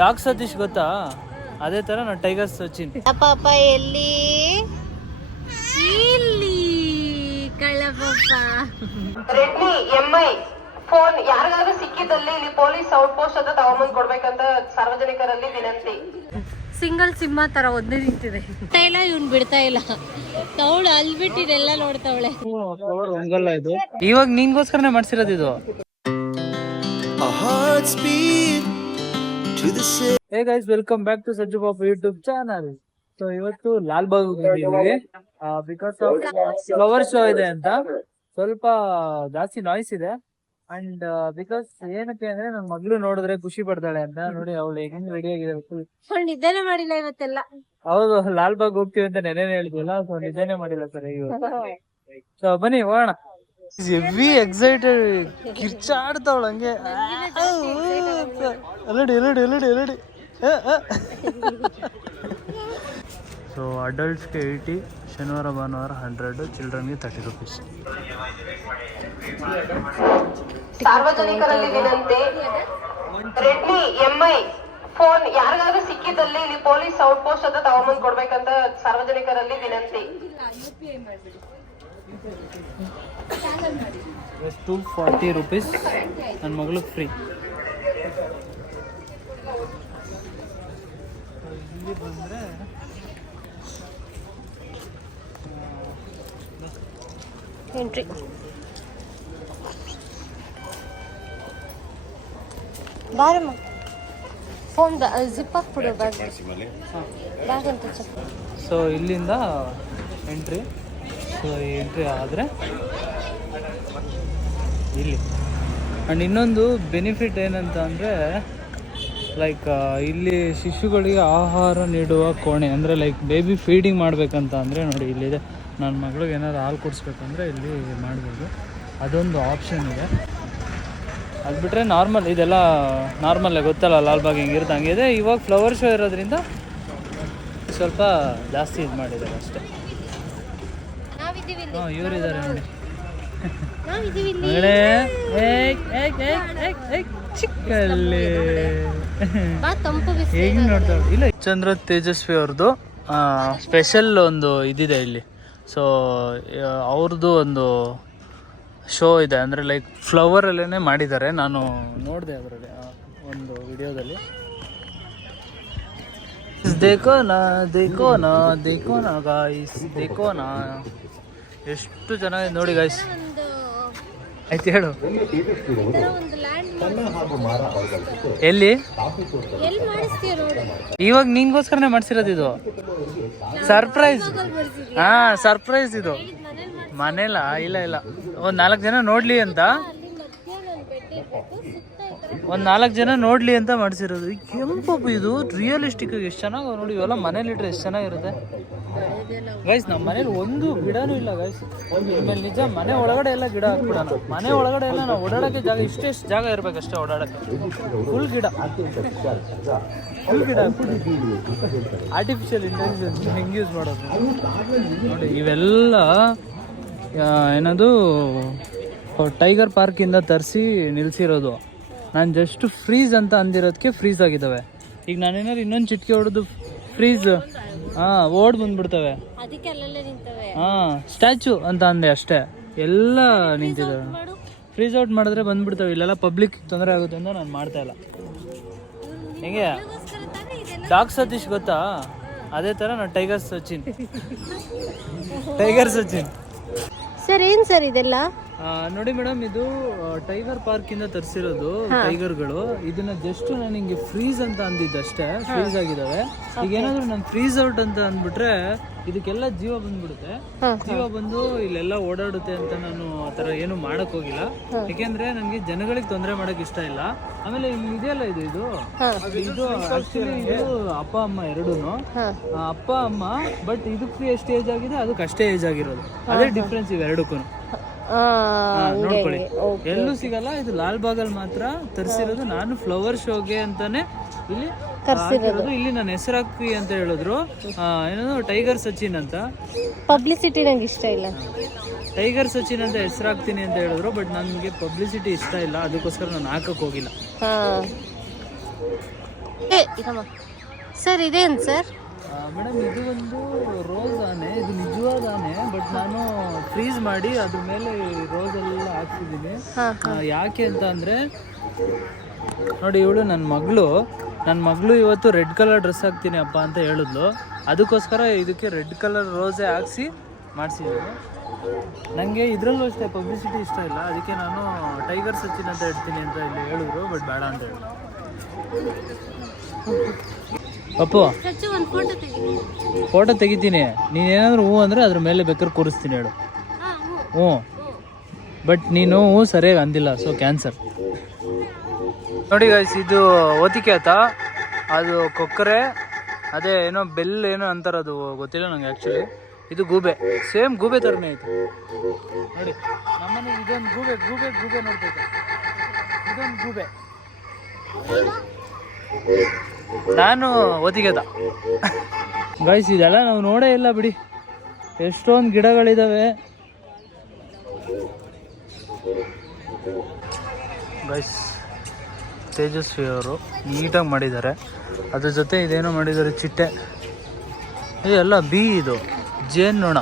Dog Satish ಗೊತ್ತಾ, ಅದೇ ತರ ನಾವು ಟೈಗರ್ ಸಚಿನ್. ಪಾಪ ಎಲ್ಲಿ ಇಲ್ಲಿ ಕಳ್ಳಪ್ಪ ರೆಡ್ಮಿ MI ಫೋನ್ ಯಾರಿಗಾದ್ರೂ ಸಿಕ್ಕಿದಲ್ಲಿ ಇಲ್ಲಿ ಪೊಲೀಸ್ ಔಟ್ ಪೋಸ್ಟ್ ಅಂತ ತಗೊಂಬಂದ್ ಕೊಡ್ಬೇಕಂತ ಸಾರ್ವಜನಿಕರಲ್ಲಿ ವಿನಂತಿ. ಸಿಂಗಲ್ ಸಿಂಹ ತರ ಒಂದೇ ನಿಂತಿದೆ. ಇಲ್ಲ ಇವ್ನ್ ಬಿಡ್ತಾ ಇಲ್ಲ. ತವಳು ಅಲ್ಲಿ ಬಿಟ್ಟಿದೆಲ್ಲ ನೋಡ್ತಾವಳೆ. ಇದು ಇವಾಗ ನಿನ್ಗೋಸ್ಕರನೇ ಮಾಡ್ಸಿರೋದು ಇದು. Hey guys, welcome back to Sajju Papa YouTube channel. So ಇವತ್ತು ಲಾಲ್ಬಾಗ್ ಹೋಗಿದ್ದೀವಿ ಬಿಕಾಸ್ ಆಫ್ ಫ್ಲವರ್ ಶೋ ಇದೆ ಅಂತ. ಸ್ವಲ್ಪ ಜಾಸ್ತಿ ನಾಯ್ಸ್ ಇದೆ ಅಂಡ್ ಬಿಕಾಸ್ ಏನಕ್ಕೆ ಅಂದ್ರೆ ನನ್ ಮಗಳು ನೋಡಿದ್ರೆ ಖುಷಿ ಪಡ್ತಾಳೆ ಅಂತ. ನೋಡಿ ಅವಳು ಹೆಂಗ್ ರೆಡಿ ಆಗಿದೆ. ನಿದ್ದೆನೆ ಮಾಡಿಲ್ಲ ಇವತ್ತೆಲ್ಲ. ಹೌದು, ಲಾಲ್ಬಾಗ್ ಹೋಗ್ತೀವಿ ಅಂತ ನೆನೆನೆ ಹೇಳಿದ್ವಲ್ಲ, ಸೊ ನಿದ್ದೆನೆ ಮಾಡಿಲ್ಲ ಸರ್ ಈಗ. ಸೊ ಬನ್ನಿ ಹೋಗೋಣ. ಹೆವಿ ಎಕ್ಸೈಟೆಡ್, ಕಿರ್ಚಾಡ್ತಾವಳ ಹಂಗೆ. ಎಲ್ಲಡಿ ಸೊ ಅಡಲ್ಟ್ಸ್ಗೆ 80, ಶನಿವಾರ ಭಾನುವಾರ 100, ಚಿಲ್ಡ್ರನ್ಗೆ 30 ರೂಪೀಸ್. ಸಾರ್ವಜನಿಕರಲ್ಲಿ ವಿನಂತಿ, ರೆಡ್ಮಿ MI ಫೋನ್ ಯಾರಿಗಾದ್ರೂ ಸಿಕ್ಕಿದಲ್ಲಿ ಇಲ್ಲಿ ಪೊಲೀಸ್ ಔಟ್ ಪೋಸ್ಟ್ ಅಂತ ತಗೊಂಬಂದ್ ಕೊಡ್ಬೇಕಂತ ಸಾರ್ವಜನಿಕರಲ್ಲಿ ವಿನಂತಿ. ಎಷ್ಟು 40 ರೂಪೀಸ್ ನನ್ನ ಮಗಳಿಗೆ ಫ್ರೀ. ಇಲ್ಲಿ ಬಂದರೆ ಎಂಟ್ರಿ. ಬಾರಮ್ಮ, ಫೋನ್ ಜಿಪ್ ಹಾಕ್ಬಿಡು ಬ್ಯಾಗ್ ಅಂತ. ಸೊ ಇಲ್ಲಿಂದ ಎಂಟ್ರಿ. ಸೊ ಈ ಎಂಟ್ರಿ ಆದರೆ ಇಲ್ಲಿ. ಆ್ಯಂಡ್ ಇನ್ನೊಂದು ಬೆನಿಫಿಟ್ ಏನಂತ ಅಂದರೆ ಲೈಕ್ ಇಲ್ಲಿ ಶಿಶುಗಳಿಗೆ ಆಹಾರ ನೀಡುವ ಕೋಣೆ, ಅಂದರೆ ಲೈಕ್ ಬೇಬಿ ಫೀಡಿಂಗ್ ಮಾಡಬೇಕಂತ ಅಂದರೆ ನೋಡಿ ಇಲ್ಲಿದೆ. ನನ್ನ ಮಗಳಿಗೆ ಏನಾದ್ರು ಹಾಲು ಕುಡಿಸ್ಬೇಕಂದ್ರೆ ಇಲ್ಲಿ ಮಾಡ್ಬೋದು, ಅದೊಂದು ಆಪ್ಷನ್ ಇದೆ. ಅದು ಬಿಟ್ಟರೆ ನಾರ್ಮಲ್ ಇದೆಲ್ಲ ನಾರ್ಮಲ್ಲೇ, ಗೊತ್ತಲ್ಲ ಲಾಲ್ಬಾಗ್ ಹೆಂಗಿರುತ್ತೆ ಹಂಗಿದೆ. ಇವಾಗ ಫ್ಲವರ್ ಶೋ ಇರೋದ್ರಿಂದ ಸ್ವಲ್ಪ ಜಾಸ್ತಿ ಇದು ಮಾಡಿದ್ದಾರೆ ಅಷ್ಟೇ. ಹಾಂ, ಇವರಿದ್ದಾರೆ ನೋಡಿ. ಚಿಕ್ಕಲ್ಲಿ ಹೇಗೆ ನೋಡ್ತಾಳೆ. ಇಲ್ಲ, ಚಂದ್ರ ತೇಜಸ್ವಿ ಅವ್ರದ್ದು ಸ್ಪೆಷಲ್ ಒಂದು ಇದಿದೆ ಇಲ್ಲಿ. ಸೊ ಅವ್ರದ್ದು ಒಂದು ಶೋ ಇದೆ, ಅಂದರೆ ಲೈಕ್ ಫ್ಲವರಲ್ಲೇ ಮಾಡಿದ್ದಾರೆ. ನಾನು ನೋಡಿದೆ ಅದರಲ್ಲಿ ಒಂದು ವಿಡಿಯೋದಲ್ಲಿ. ದೇಕೋನಾ ಗಾಯ್ಸ್, ದೇಕೋನಾ ಎಷ್ಟು ಚೆನ್ನಾಗಿದೆ ನೋಡಿ ಗಾಯ್ಸ್. ಆಯ್ತು ಹೇಳು, ಎಲ್ಲಿ ಇವಾಗ ನಿನ್ಗೋಸ್ಕರನೇ ಮಾಡ್ಸಿರೋದು ಇದು. ಸರ್ಪ್ರೈಸ್. ಹಾ, ಸರ್ಪ್ರೈಸ್ ಇದು. ಮನೇಲ ಇಲ್ಲ ಒಂದು 4 ಜನ ನೋಡ್ಲಿ ಅಂತ, ಒಂದು 4 ಜನ ನೋಡ್ಲಿ ಅಂತ ಮಾಡಿಸಿರೋದು. ಕೆಂಪು ಇದು ರಿಯಲಿಸ್ಟಿಕ್ ಆಗಿ ಎಷ್ಟು ಚೆನ್ನಾಗಿ ನೋಡಿ. ಇವೆಲ್ಲ ಮನೇಲಿ ಇಟ್ರೆ ಎಷ್ಟು ಚೆನ್ನಾಗಿರುತ್ತೆ ಗೈಸ್. ನಮ್ಮ ಮನೇಲಿ ಒಂದು ಗಿಡನೂ ಇಲ್ಲ ಗೈಸ್. ಆಮೇಲೆ ನಿಜ ಮನೆ ಒಳಗಡೆ ಎಲ್ಲ ಗಿಡ ಹಾಕ್ಬಿಡೋಣ. ಮನೆ ಒಳಗಡೆ ಎಲ್ಲ ನಾವು ಓಡಾಡೋಕ್ಕೆ ಜಾಗ ಇಷ್ಟೆಷ್ಟು ಜಾಗ ಇರಬೇಕಷ್ಟೇ ಓಡಾಡೋಕ್ಕೆ. ಫುಲ್ ಗಿಡ ಹಾಕ್ಬಿಟ್ಟು ಆರ್ಟಿಫಿಷಿಯಲ್ ಇಂಟೆಲಿಜೆನ್ಸ್ ಹೆಂಗೆ ಯೂಸ್ ಮಾಡೋದು ನೋಡಿ. ಇವೆಲ್ಲ ಏನದು ಟೈಗರ್ ಪಾರ್ಕಿಂದ ತರಿಸಿ ನಿಲ್ಲಿಸಿರೋದು. ನಾನು ಜಸ್ಟ್ ಫ್ರೀಸ್ ಅಂತ ಅಂದಿರೋದಕ್ಕೆ ಫ್ರೀಸ್ ಆಗಿದ್ದಾವೆ. ಈಗ ನಾನೇನಾದ್ರು ಇನ್ನೊಂದು ಚಿಟಿಕೆ ಹೊಡೆದು ಫ್ರೀಸ್ ಓಡ್ ಬಂದ್ಬಿಡ್ತವೆ. ಸ್ಟ್ಯಾಚು ಅಂತ ಅಂದೆ ಅಷ್ಟೇ, ಎಲ್ಲ ನಿಂತಿದ್ದಾವೆ. ಫ್ರೀಸ್ ಔಟ್ ಮಾಡಿದ್ರೆ ಬಂದ್ಬಿಡ್ತವೆ. ಇಲ್ಲೆಲ್ಲ ಪಬ್ಲಿಕ್ ತೊಂದರೆ ಆಗುತ್ತೆ ಅಂತ ನಾನು ಮಾಡ್ತಾ ಇಲ್ಲ. ಹೆಂಗೆ ಡಾಗ್ ಸತೀಶ್ ಗೊತ್ತಾ, ಅದೇ ಥರ ನಾವು ಟೈಗರ್ ಸಚಿನ್. ಸರ್ ಏನ್ ಸರ್ ಇದೆಲ್ಲ? ನೋಡಿ ಮೇಡಮ್, ಇದು ಟೈಗರ್ ಪಾರ್ಕ್ ಇಂದ ತರಿಸಿರೋದು ಟೈಗರ್ಗಳು. ಇದನ್ನ ಜಸ್ಟ್ ನಾನು ಹಿಂಗೆ ಫ್ರೀಸ್ ಅಂತ ಅಂದಿದ್ದಷ್ಟೇ, ಫ್ರೀಸ್ ಆಗಿದಾವೆ. ಈಗ ಏನಾದ್ರು ನಾನು ಫ್ರೀಸ್ ಔಟ್ ಅಂತ ಅಂದ್ಬಿಟ್ರೆ ಇದಕ್ಕೆಲ್ಲ ಜೀವ ಬಂದ್ಬಿಡುತ್ತೆ. ಜೀವ ಬಂದು ಇಲ್ಲೆಲ್ಲ ಓಡಾಡುತ್ತೆ ಅಂತ ನಾನು ಆತರ ಏನು ಮಾಡಕ್ ಹೋಗಿಲ್ಲ. ಯಾಕೆಂದ್ರೆ ನನ್ಗೆ ಜನಗಳಿಗೆ ತೊಂದರೆ ಮಾಡಕ್ ಇಷ್ಟ ಇಲ್ಲ. ಆಮೇಲೆ ಇಲ್ಲಿ ಇದೆಯಲ್ಲ ಇದು ಆಕ್ಚುಲಿ ಇದು ಅಪ್ಪ ಅಮ್ಮ ಎರಡೂನು ಅಪ್ಪ ಅಮ್ಮ. ಬಟ್ ಇದಕ್ಕೆ ಎಷ್ಟು ಏಜ್ ಆಗಿದೆ, ಅದಕ್ಕೆ ಅಷ್ಟೇ ಏಜ್ ಆಗಿರೋದು. ಅದೇ ಡಿಫ್ರೆನ್ಸ್ ಇವೆರಡಕ್ಕೂ. ನೋಡ್ಕೊಳ್ಳಿ, ಎಲ್ಲೂ ಸಿಗಲ್ಲ. ಇದು ಲಾಲ್ಬಾಗಲ್ಲಿ ಮಾತ್ರ ತರಿಸಿರೋದು. ನಾನು ಫ್ಲವರ್ ಶೋಗೆ ಅಂತಾನೆ ಇಲ್ಲಿ ಕರ್ಸಿರೋದು. ಇಲ್ಲಿ ನನ್ನ ಹೆಸರು ಹಾಕಿ ಅಂತ ಹೇಳಿದ್ರು. ಏನದು ಟೈಗರ್ ಸಚಿನ್ ಅಂತ. ಪಬ್ಲಿಸಿಟಿ ನಂಗೆ ಇಷ್ಟ ಇಲ್ಲ. ಟೈಗರ್ ಸಚಿನ್ ಅಂತ ಹೆಸರು ಹಾಕ್ತೀನಿ ಅಂತ ಹೇಳಿದ್ರು. ಬಟ್ ನನಗೆ ಪಬ್ಲಿಸಿಟಿ ಇಷ್ಟ ಇಲ್ಲ, ಅದಕ್ಕೋಸ್ಕರ ನಾನು ಹಾಕಕ್ ಹೋಗಿಲ್ಲ. ಸರ್ ಇದೇನು ಸರ್? ಮೇಡಮ್ ಇದು ಒಂದು ರೋಸ್ ಆನೆ, ಇದು ನಿಜವಾದ ಆನೆ, ಬಟ್ ನಾನು ಫ್ರೀಸ್ ಮಾಡಿ ಅದ್ರ ಮೇಲೆ ರೋಸ್ ಎಲ್ಲ ಹಾಕ್ಸಿದ್ದೀನಿ. ಯಾಕೆ ಅಂತ ಅಂದರೆ ನೋಡಿ, ಇವಳು ನನ್ನ ಮಗಳು ಇವತ್ತು ರೆಡ್ ಕಲರ್ ಡ್ರೆಸ್ ಹಾಕ್ತೀನಿ ಅಪ್ಪ ಅಂತ ಹೇಳಿದ್ಲು. ಅದಕ್ಕೋಸ್ಕರ ಇದಕ್ಕೆ ರೆಡ್ ಕಲರ್ ರೋಸೇ ಹಾಕ್ಸಿ ಮಾಡಿಸಿದ್ದೀನಿ. ನನಗೆ ಇದರಲ್ಲೂ ಅಷ್ಟೇ ಪಬ್ಲಿಸಿಟಿ ಇಷ್ಟ ಇಲ್ಲ, ಅದಕ್ಕೆ ನಾನು ಟೈಗರ್ ಸಚಿನ್ ಅಂತ ಇಡ್ತೀನಿ ಅಂತ ಇಲ್ಲಿ ಹೇಳಿದ್ರು, ಬಟ್ ಬೇಡ ಅಂತ ಹೇಳಿದ್ರು. ಪಪ್ಪು ಫೋಟೋ ತೆಗಿತೀನಿ, ನೀನೇನಾದರೂ ಹ್ಞೂ ಅಂದರೆ ಅದ್ರ ಮೇಲೆ ಬೇಕಾದ್ರೆ ಕೂರಿಸ್ತೀನಿ ಹೇಳು. ಹ್ಞೂ, ಬಟ್ ನೀನು ಹ್ಞೂ ಸರಿಯಾಗಿ ಅಂದಿಲ್ಲ, ಸೊ ಕ್ಯಾನ್ಸರ್. ನೋಡಿ ಗೈಸ್, ಇದು ಓತಿಕ್ಯಾತ, ಅದು ಕೊಕ್ಕರೆ, ಅದೇ ಏನೋ ಬೆಲ್ ಏನೋ ಅಂತಾರೆ, ಅದು ಗೊತ್ತಿಲ್ಲ ನಂಗೆ ಆ್ಯಕ್ಚುಲಿ. ಇದು ಗೂಬೆ, ಸೇಮ್ ಗೂಬೆ ಥರನೇ ಐತೆ ನೋಡಿ. ನಮ್ಮನೆ ಇದೊಂದು ಗೂಬೆ ನೋಡ್ತೈತೆ, ಇದೊಂದು ಗೂಬೆ. ನಾನು ಓತಿಕ್ಯಾತ ಗೈಸ್, ಇದೆಲ್ಲ ನಾವು ನೋಡೇ ಇಲ್ಲ ಬಿಡಿ, ಎಷ್ಟೊಂದು ಗಿಡಗಳಿದ್ದಾವೆ ಗೈಸ್. ತೇಜಸ್ವಿ ಅವರು ನೀಟಾಗಿ ಮಾಡಿದ್ದಾರೆ, ಅದ್ರ ಜೊತೆ ಇದೇನೋ ಮಾಡಿದ್ದಾರೆ ಚಿಟ್ಟೆ, ಇದೆಲ್ಲ ಬಿ, ಇದು ಜೇನ್ನೊಣ.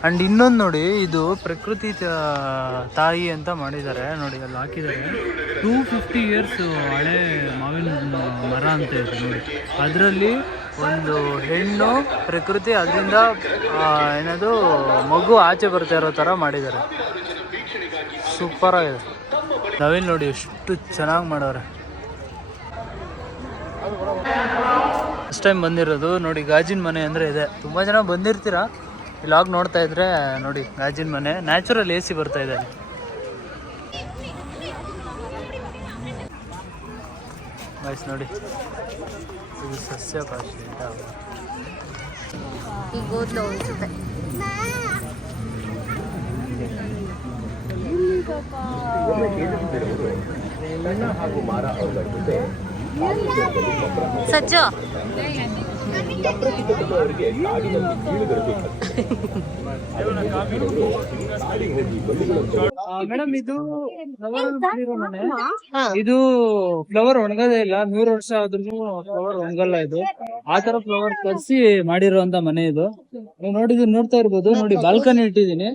ಆ್ಯಂಡ್ ಇನ್ನೊಂದು ನೋಡಿ, ಇದು ಪ್ರಕೃತಿ ತಾಯಿ ಅಂತ ಮಾಡಿದ್ದಾರೆ ನೋಡಿ, ಅಲ್ಲಿ ಹಾಕಿದ್ದಾರೆ. 250 years ಹಳೆ ಮಾವಿನ ಮರ ಅಂತ ಇದೆ ನೋಡಿ. ಅದರಲ್ಲಿ ಒಂದು ಹೆಣ್ಣು ಪ್ರಕೃತಿ, ಅದರಿಂದ ಏನದು ಮಗು ಆಚೆ ಬರ್ತಾ ಇರೋ ಥರ ಮಾಡಿದ್ದಾರೆ. ಸೂಪರಾಗಿದೆ. ನಾವಿಲ್ಲಿ ನೋಡಿ ಎಷ್ಟು ಚೆನ್ನಾಗಿ ಮಾಡವ್ರೆ. ಫಸ್ಟ್ ಟೈಮ್ ಬಂದಿರೋದು ನೋಡಿ, ಗಾಜಿನ ಮನೆ ಅಂದರೆ ಇದೆ. ತುಂಬ ಜನ ಬಂದಿರ್ತೀರಾ, ಇಲ್ಲಾಗ ನೋಡ್ತಾ ಇದ್ರೆ ನೋಡಿ, ಗಾಜಿನ ಮನೆ, ನ್ಯಾಚುರಲ್ AC ಬರ್ತಾ ಇದೆ. ಗೈಸ್ ನೋಡಿ, ಇದು ಸಸ್ಯಕಾಶಿ ಅಂತ. ಈಗ ಓದ್ಲು ಅನ್ಸುತ್ತೆ. ಸಜ್ಜು ಮೇಡಮ್, ಇದು ಇದು ಫ್ಲವರ್ ಒಣಗದೇ ಇಲ್ಲ, 100 ವರ್ಷ ಆದ್ರೂ ಫ್ಲವರ್ ಒಣಗಲ್ಲ. ಇದು ಆ ತರ ಫ್ಲವರ್ ತರಿಸಿ ಮಾಡಿರುವಂತ ಮನೆ ಇದು. ನೀವು ನೋಡ್ತಾ ಇರ್ಬೋದು ನೋಡಿ, ಬಾಲ್ಕನಿ ಇಟ್ಟಿದ್ದೀನಿ,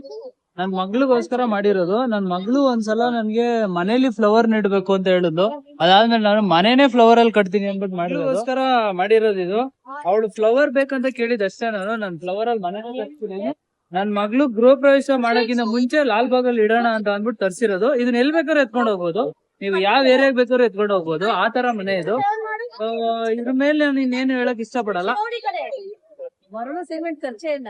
ನನ್ ಮಗಳಿಗೋಸ್ಕರ ಮಾಡಿರೋದು. ನನ್ ಮಗಳು ಒಂದ್ಸಲ ನನ್ಗೆ ಮನೇಲಿ ಫ್ಲವರ್ ನೆಡ್ಬೇಕು ಅಂತ ಹೇಳಿದ್ಲು, ಅದಾದ್ಮೇಲೆ ನಾನು ಮನೇನೆ ಫ್ಲವರ್ ಅಲ್ಲಿ ಕಟ್ತೀನಿ ಅಂದ್ಬಿಟ್ಟು ಮಾಡಿರೋಸ್ಕರ ಮಾಡಿರೋದು ಇದು. ಅವಳು ಫ್ಲವರ್ ಬೇಕಂತ ಕೇಳಿದಷ್ಟೇ, ನಾನು ಫ್ಲವರ್ ಅಲ್ಲಿ ಮನೇನೆ ಕಟ್ತೀನಿ. ನನ್ ಮಗಳು ಗೃಹ ಪ್ರವೇಶ ಮಾಡೋಕ್ಕಿಂತ ಮುಂಚೆ ಲಾಲ್ ಬಾಗ್ ಅಲ್ಲಿ ಇಡೋಣ ಅಂತ ಅಂದ್ಬಿಟ್ಟು ತರಿಸಿರೋದು. ಇದನ್ನ ಎಲ್ ಬೇಕಾದ್ರೂ ಎತ್ಕೊಂಡು ಹೋಗ್ಬೋದು, ನೀವು ಯಾವ ಏರಿಯಾಗ ಬೇಕಾದ್ರೂ ಎತ್ಕೊಂಡು ಹೋಗ್ಬೋದು, ಆ ತರ ಮನೆ ಇದು. ಇದ್ರ ಮೇಲೆ ನೀನೇನು ಹೇಳಕ್ ಇಷ್ಟಪಡಲ್ಲ. ಮರಣ ಸಿಮೆಂಟ್ ಖರ್ಚೆ ಇಲ್ಲ.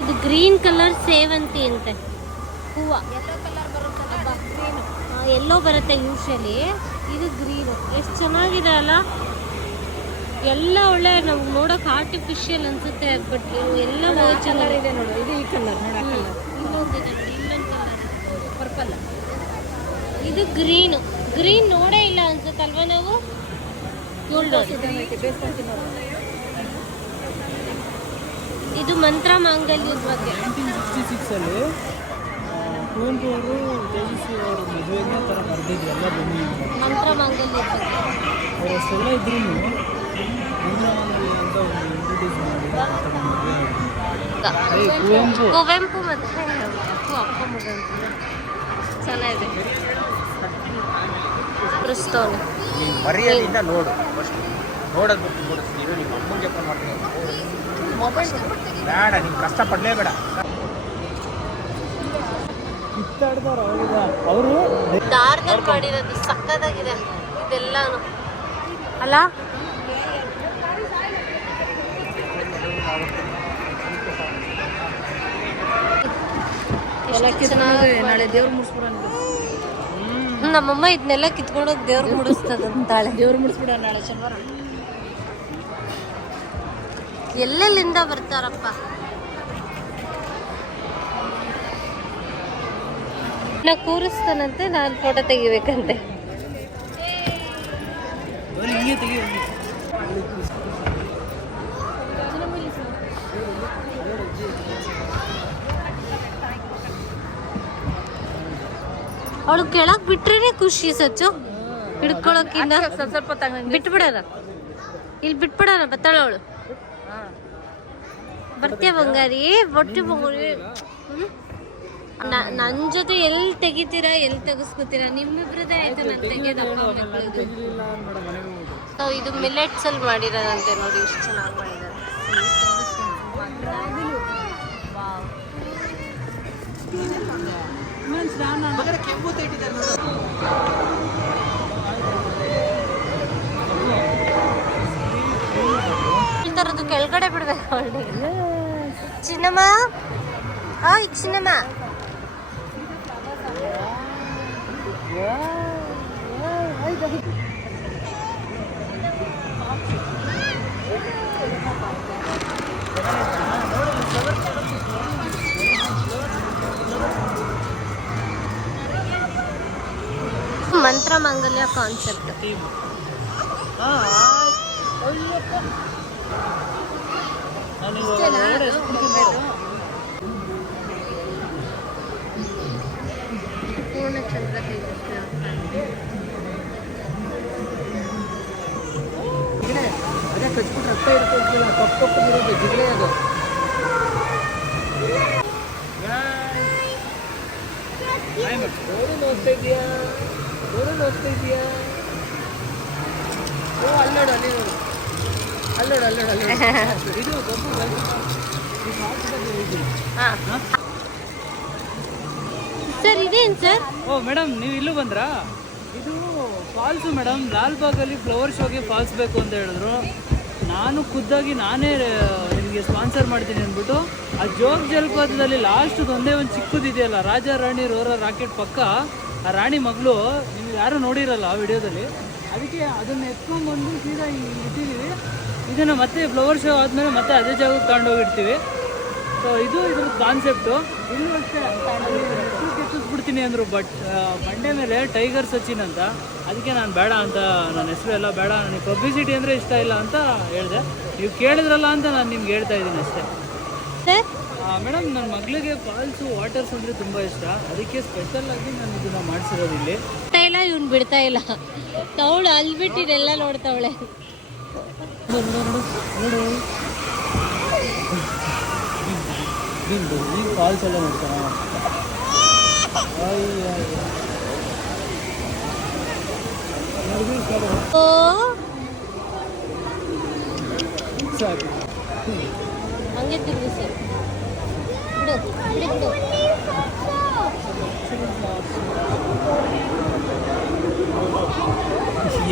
ಇದು ಗ್ರೀನ್ ಕಲರ್ ಸೇವಂತಿ ಅಂತೆ ಹೂವ, ಎಲ್ಲೋ ಬರುತ್ತೆ ಯೂಶಲಿ, ಇದು ಗ್ರೀನ್. ಎಷ್ಟು ಚೆನ್ನಾಗಿದೆ ಅಲ್ಲ, ಎಲ್ಲ ಒಳ್ಳೆ ನಮ್ಗೆ ನೋಡಕ್ ಆರ್ಟಿಫಿಷಿಯಲ್ ಅನ್ಸುತ್ತೆ, ಬಟ್ ಎಲ್ಲ ಚೆನ್ನಾಗಿದೆ ನೋಡು. ಇದು ಈ ಕಲರ್ ಇನ್ನೊಂದಿದೆ, ಪರ್ಪಲ್. ಇದು ಗ್ರೀನ್ ನೋಡೇ ಇಲ್ಲ ಅನ್ಸುತ್ತಲ್ವಾ ನಾವು. ಇದು ಮಂತ್ರ ಮಾಂಗಲ್ಯದ ಬಗ್ಗೆ. 1966 ಅಲ್ಲಿ ಕುವೆಂಪು ಅವರು ತೇಜಸ್ವಿ ಅವರು ಮದುವೆಗೆ ತರ ಬರ್ದಿದ್ರು, ಎಲ್ಲ ಬನ್ನಿ ಮಂತ್ರ ಮಾಂಗಲ್ಯದ ಬಗ್ಗೆ. ಅವ್ರು ಅಷ್ಟೆಲ್ಲ ಇದ್ರು ಮಂತ್ರ ಮಾಂಗಲ್ಯ ಅಂತ ಒಂದು ಇಂಟ್ರೊಡ್ಯೂಸ್ ಮಾಡಿ ಕುವೆಂಪು ಮತ್ತೆ ಅಪ್ಪ ಮಗ ಚೆನ್ನಾಗಿದೆ. ಕ್ರಿಸ್ತೋನ್ ಮರ್ಯಾದೆಯಿಂದ ನೋಡು, ನೋಡೋದು ಬಿಟ್ಟು ನೋಡಿಸ್ತೀವಿ. ನಿಮ್ಮ ಅಮ್ಮನಿಗೆ ಫೋನ್ ಮಾಡ್ತೀನಿ, ಬೇಡ, ನೀವು ಕಷ್ಟಪಡಲೇಬೇಡ. ಕಿತ್ತಾಡ್ದವ್ರು ಅವಾಗ ಅವರು ದಾರದಲ್ಲಿ ಮಾಡಿರೋದು ಸಕ್ಕತ್ತಾಗಿದೆ ಇದೆಲ್ಲಾನು ಅಲ್ಲ. ನಾಳೆ ದೇವ್ರು ಮುಡಿಸ್ಬಿಡ. ನಮ್ಮಮ್ಮ ಇದನ್ನೆಲ್ಲ ಕಿತ್ಕೊಂಡೋಗಿ ದೇವ್ರು ಮುಡಿಸ್ತದಂತಾಳೆ. ದೇವ್ರು ಮುಡಿಸ್ಬಿಡ ನಾಳೆ ಶನಿವಾರ. ಎಲ್ಲೆಲ್ಲಿಂದ ಬರ್ತಾರಪ್ಪ. ನಾ ಕೂರಿಸ್ತಾನಂತೆ, ನಾನು ಫೋಟೋ ತೆಗಿಬೇಕಂತೆ. ಹಿಂಗೆ ತೆಗಿ. ಅವಳು ಕೆಳಗ್ ಬಿಟ್ರೇನೆ ಖುಷಿ ಸಚ್ಚು, ಹಿಡ್ಕೊಳಕ್ಕಿಂತ ಸ್ವಲ್ಪ ಬಿಟ್ಬಿಡೋಣ, ಇಲ್ಲಿ ಬಿಟ್ಬಿಡೋಣ. ಬತ್ತಾಳ ಅವಳು. ಬರ್ತೀಯ ಬಂಗಾರಿ? ಬಟ್ಟೆ ಬಂಗಾರಿ. ನನ್ ಜೊತೆ ಎಲ್ಲಿ ತೆಗಿತೀರಾ, ಎಲ್ಲಿ ತೆಗಿಸ್ಕೊತೀರಾ? ನಿಮ್ಮಿಬ್ರದೇ ಆಯ್ತು ನಾನು ತೆಗಿಯೋದಪ್ಪ ಮಕ್ಕಳದು. ಇದು ಮಿಲೆಟ್ಸ್ ಅಲ್ಲಿ ಮಾಡಿರೋದಂತೆ ನೋಡಿ, ಇಷ್ಟು ಚೆನ್ನಾಗಿ ಮಾಡಿದ್ದಾರೆ. ಈ ಥರದ್ದು ಕೆಳಗಡೆ ಬಿಡ್ಬೇಕು ಅವಳಿಗೆ. ಚಿನ್ನಮ್ಮ, ಆಯ್ ಚಿನ್ನಮ್ಮ. ಮಂತ್ರ ಮಾಂಗಲ್ಯ ಕಾನ್ಸೆಪ್ಟ್. ಪೂರ್ಣಚಂದ್ರ ಸರ್ ಇದೇನು ಸರ್? ಓ ಮೇಡಮ್, ನೀವು ಇಲ್ಲೂ ಬಂದ್ರಾ? ಇದು ಫಾಲ್ಸು ಮೇಡಮ್. ಲಾಲ್ಬಾಗಲ್ಲಿ ಫ್ಲವರ್ ಶೋಗೆ ಫಾಲ್ಸ್ ಬೇಕು ಅಂತ ಹೇಳಿದ್ರು. ನಾನು ಖುದ್ದಾಗಿ ನಾನೇ ನಿಮಗೆ ಸ್ಪಾನ್ಸರ್ ಮಾಡ್ತೀನಿ ಅಂದ್ಬಿಟ್ಟು ಆ ಜೋಗ ಜಲಪಾತದಲ್ಲಿ ಲಾಸ್ಟ್ ಒಂದೇ ಒಂದು ಚಿಕ್ಕದಿದೆಯಲ್ಲ, ರಾಜಾ ರಾಣಿ ರೋರರ್ ರಾಕೆಟ್ ಪಕ್ಕ ಆ ರಾಣಿ ಮಗಳು, ನೀವು ಯಾರು ನೋಡಿರಲ್ಲ ಆ ವಿಡಿಯೋದಲ್ಲಿ, ಅದಕ್ಕೆ ಅದನ್ನು ಎತ್ಕೊಂಡ್ಬಂದು ಸೀದಾ ಇಟ್ಟಿದ್ದೀವಿ. ಇದನ್ನು ಮತ್ತೆ ಫ್ಲವರ್ ಶೋ ಆದಮೇಲೆ ಮತ್ತೆ ಅದೇ ಜಾಗಕ್ಕೆ ತಗೊಂಡೋಗಿರ್ತೀವಿ. ಸೊ ಇದು ಇದ್ರ ಕಾನ್ಸೆಪ್ಟು. ಇಲ್ಲೂ ಅಷ್ಟೇ ಹೆಸರು ಕೆತ್ತಿಸ್ಬಿಡ್ತೀನಿ ಅಂದರು, ಬಟ್ ಮಂಡ್ಯ ಮೇಲೆ ಟೈಗರ್ ಸಚಿನ್ ಅಂತ, ಅದಕ್ಕೆ ನಾನು ಬೇಡ ಅಂತ, ನನ್ನ ಹೆಸರು ಎಲ್ಲ ಬೇಡ, ನನಗೆ ಪಬ್ಲಿಸಿಟಿ ಅಂದರೆ ಇಷ್ಟ ಇಲ್ಲ ಅಂತ ಹೇಳಿದೆ. ನೀವು ಕೇಳಿದ್ರಲ್ಲ ಅಂತ ನಾನು ನಿಮ್ಗೆ ಹೇಳ್ತಾ ಇದ್ದೀನಿ ಅಷ್ಟೇ. ಮೇಡಮ್, ನನ್ನ ಮಗಳಿಗೆ ಫಾಲ್ಸು ವಾಟರ್ಸ್ ಅಂದರೆ ತುಂಬ ಇಷ್ಟ, ಅದಕ್ಕೆ ಸ್ಪೆಷಲಾಗಿ ನಾನು ಇದನ್ನು ಮಾಡಿಸಿರೋದು ಇಲ್ಲಿ. ಇಲ್ಲ ಇವ್ನು ಬಿಡ್ತಾ ಇಲ್ಲ, ತವಳು ಅಲ್ಲಿ ಬಿಟ್ಟಿದೆಲ್ಲ ನೋಡ್ತಾವಳೆ. ನೋಡು ಈಗ ಫಾಲ್ಸ್ ಎಲ್ಲ ನೋಡ್ತಾನೆ. ಓ ಹಂಗೆ ತಿರುಗಿಸಿ ಬಿಡು ಬಿಡು ಬಿಡು.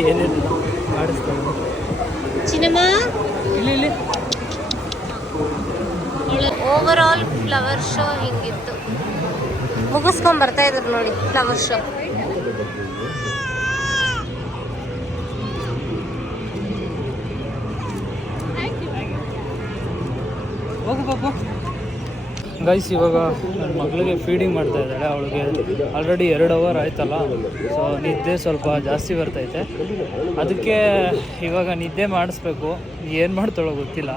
ಏನೇನು ಮಾಡಿಸ್ತಾರೆ ಚಿನ್ನಮ್ಮ. ಇಲ್ಲಿ ಓವರ್ ಆಲ್ ಫ್ಲವರ್ ಶೋ ಹಿಂಗಿತ್ತು. ಮುಗಿಸ್ಕೊಂಡ್ ಬರ್ತಾ ಇದ್ರು ನೋಡಿ ಫ್ಲವರ್ ಶೋ. ಹೋಗು ಪಾಪು. ಗೈಸ್, ಇವಾಗ ನನ್ನ ಮಗಳಿಗೆ ಫೀಡಿಂಗ್ ಮಾಡ್ತಾ ಇದ್ದಾಳೆ. ಅವಳಿಗೆ ಆಲ್ರೆಡಿ 2 ಅವರ್ ಆಯ್ತಲ್ಲ, ಸೊ ನಿದ್ದೆ ಸ್ವಲ್ಪ ಜಾಸ್ತಿ ಬರ್ತೈತೆ. ಅದಕ್ಕೆ ಇವಾಗ ನಿದ್ದೆ ಮಾಡಿಸ್ಬೇಕು. ಏನು ಮಾಡ್ತಾಳೋ ಗೊತ್ತಿಲ್ಲ.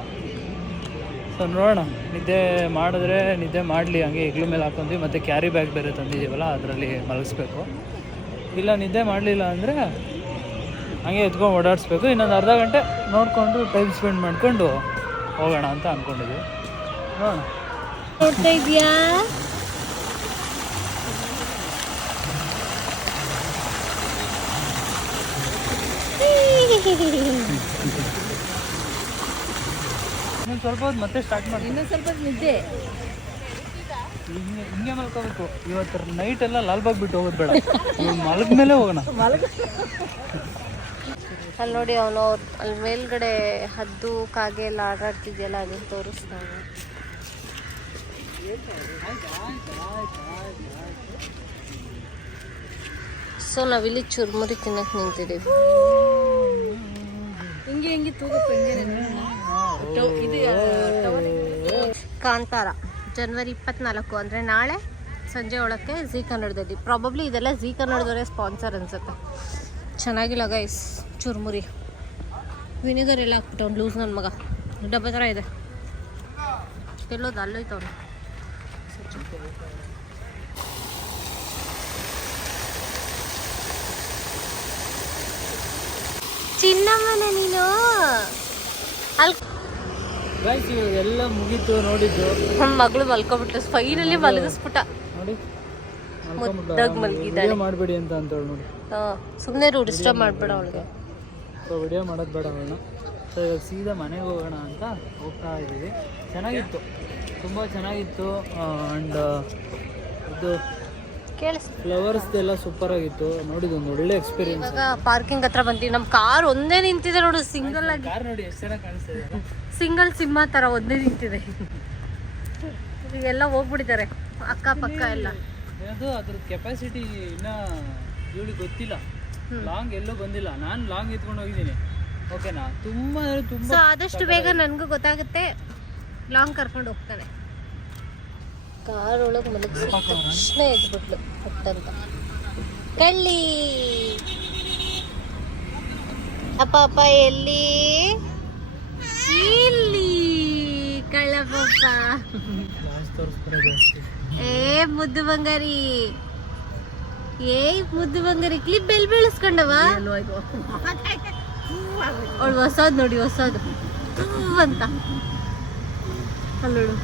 ಸೊ ನೋಡೋಣ, ನಿದ್ದೆ ಮಾಡಿದ್ರೆ ನಿದ್ದೆ ಮಾಡಲಿ, ಹಂಗೆ ಹೆಗ್ಲ ಮೇಲೆ ಹಾಕೊಂಡ್ವಿ. ಮತ್ತು ಕ್ಯಾರಿ ಬ್ಯಾಗ್ ಬೇರೆ ತಂದಿದ್ದೀವಲ್ಲ, ಅದರಲ್ಲಿ ಮಲಗಿಸ್ಬೇಕು. ಇಲ್ಲ ನಿದ್ದೆ ಮಾಡಲಿಲ್ಲ ಅಂದರೆ ಹಂಗೆ ಎತ್ಕೊಂಡು ಓಡಾಡಿಸ್ಬೇಕು. ಇನ್ನೊಂದು ಅರ್ಧ ಗಂಟೆ ನೋಡಿಕೊಂಡು ಟೈಮ್ ಸ್ಪೆಂಡ್ ಮಾಡ್ಕೊಂಡು ಹೋಗೋಣ ಅಂತ ಅಂದ್ಕೊಂಡಿದ್ವಿ. ನೋಡೋಣ. ನೋಡ್ತಾ ಇದೆಯಾ? ಇನ್ನೊಂದು ಸ್ವಲ್ಪ ಹೊತ್ತು ಮತ್ತೆ ಸ್ಟಾರ್ಟ್ ಮಾಡಿ. ಇನ್ನೊಂದು ಸ್ವಲ್ಪ ನಿದ್ದೆ ಹಿಂಗೆ ಮಲ್ಕೋಬೇಕು. ಇವತ್ತು ನೈಟ್ ಎಲ್ಲ ಲಾಲ್ಬಾಗ್ ಬಿಟ್ಟು ಹೋಗೋದು ಬೇಡ, ಮಲಗ ಮೇಲೆ ಹೋಗೋಣ. ಅಲ್ಲಿ ನೋಡಿ, ಅವನು ಅಲ್ಲಿ ಮೇಲ್ಗಡೆ ಹದ್ದು ಕಾಗೆ ಎಲ್ಲ ಆಟಾಡ್ತಿದ್ಯಲ್ಲ, ಅದನ್ನು ತೋರಿಸ್ತಾನೆ. ಸೊ ನಾವಿಲ್ಲಿ ಚುರ್ಮುರಿ ತಿನ್ನಕ್ಕೆ ನಿಂತಿದ್ದೀವಿ. ಹಿಂಗೆ ತೂಗಪ್ಪ ಕಾಂತಾರ ಜನವರಿ 24 ಅಂದರೆ ನಾಳೆ ಸಂಜೆ ಒಳಕ್ಕೆ ಝೀ ಕನ್ನಡದಲ್ಲಿ. ಪ್ರಾಬಬ್ಲಿ ಇದೆಲ್ಲ ಝೀ ಕನ್ನಡದವರೇ ಸ್ಪಾನ್ಸರ್ ಅನ್ಸುತ್ತೆ. ಚೆನ್ನಾಗಿಲ್ಲ ಗೈಸ್ ಚುರ್ಮುರಿ. ವಿನಿಗರ್ ಎಲ್ಲ ಹಾಕ್ಬಿಟ್ಟು ಲೂಸ್ ನನ್ನ ಮಗ, ಡಬ್ಬ ಥರ ಇದೆ. ಎಲ್ಲೋದು ಅಲ್ಲೋಯ್ತವನು. ಚಿನ್ನಮ್ಮನ ನೀನು ಅಲ್ಲಿ ಗೈಸ್ ಇವಾಗ ಎಲ್ಲ ಮುಗೀತು ನೋಡಿದ್ದು. ನಮ್ಮ ಮಗಳು ಮಲ್ಕೊಬಿಟ್ಟು ಫೈನಲಿ ಮಲಗಿಸ್ಬಿಟ್ಟ ನೋಡಿ ಮುದ್ದಾಗಿ ಮಲಗಿದ್ದಾಳೆ. ಮಾಡಬೇಡಿ ಅಂತ ಅಂತೇಳಿ ನೋಡಿ. ಸುಮ್ಮನೆ ಡಿಸ್ಟರ್ಬ್ ಮಾಡಬೇಡ ಅವಳಿಗೆ. ವಿಡಿಯೋ ಮಾಡೋದು ಬೇಡ ಅವಳನ್ನ. ಸೊ ಇವಾಗ ಸೀದಾ ಮನೆಗೆ ಹೋಗೋಣ ಅಂತ ಹೋಗ್ತಾ ಇದ್ದೀವಿ. ಚೆನ್ನಾಗಿತ್ತು, ತುಂಬ ಚೆನ್ನಾಗಿತ್ತು. ಆ್ಯಂಡ್ ಇದು ಫ್ಲವರ್ಸ್ ಎಲ್ಲ ಸೂಪರ್ ಆಗಿತ್ತು. ನೋಡಿದ್ದು ಒಂದು ಒಳ್ಳೆ ಎಕ್ಸ್ಪೀರಿಯನ್ಸ್. ಇವಾಗ ಪಾರ್ಕಿಂಗ್ ಹತ್ರ ಬಂತೀವಿ. ನಮ್ಮ ಕಾರ್ ಒಂದೇ ನಿಂತಿದೆ ನೋಡು, ಸಿಂಗಲ್ ಆಗಿ. ಕಾರ್ ನೋಡಿ ಎಷ್ಟು ಚೆನ್ನಾಗಿ ಕಾಣಿಸ್ತಿದೆ. ಸಿಂಗಲ್ ಸಿಂಹ ಥರ ಒಂದೇ ನಿಂತಿದೆ. ಎಲ್ಲ ಹೋಗ್ಬಿಟ್ಟಿದ್ದಾರೆ ಅಕ್ಕಪಕ್ಕ ಎಲ್ಲ. ಅದು ಅದ್ರ ಕೆಪಾಸಿಟಿ ಇನ್ನೂ ಇವಳಿಗೆ ಗೊತ್ತಿಲ್ಲ. ಲಾಂಗ್ ಎಲ್ಲೂ ಬಂದಿಲ್ಲ. ನಾನು ಲಾಂಗ್ ಎತ್ಕೊಂಡು ಹೋಗಿದ್ದೀನಿ, ಓಕೆನಾ. ತುಂಬ ಅಂದರೆ ತುಂಬ. ಸೊ ಆದಷ್ಟು ಬೇಗ ನನಗೂ ಗೊತ್ತಾಗುತ್ತೆ, ಲಾಂಗ್ ಕರ್ಕೊಂಡು ಹೋಗ್ತಾನೆ. ಕಾರ್ ಒಳಗೆ ಮಲಗಿಸಿ ತಕ್ಷಣ ಎದ್ಬಿಟ್ಲು ಪಟ್ಟಂತ. ಕಳ್ಳಿ ಅಪ್ಪ ಅಪ್ಪ ಎಲ್ಲಿ? ಇಲ್ಲಿ ಕಳ್ಳ ಪಾಪ. ಏ ಮುದ್ದು ಬಂಗಾರಿ, ಏ ಮುದ್ದು ಬಂಗಾರಿ. ಕ್ಲಿಪ್ ಬೆಲ್ ಬೀಳಿಸ್ಕೊಂಡವ ಅವಳು. ಹೊಸದು ನೋಡಿ, ಹೊಸದು ಅಂತ ಅಲ್ಲೋಡು.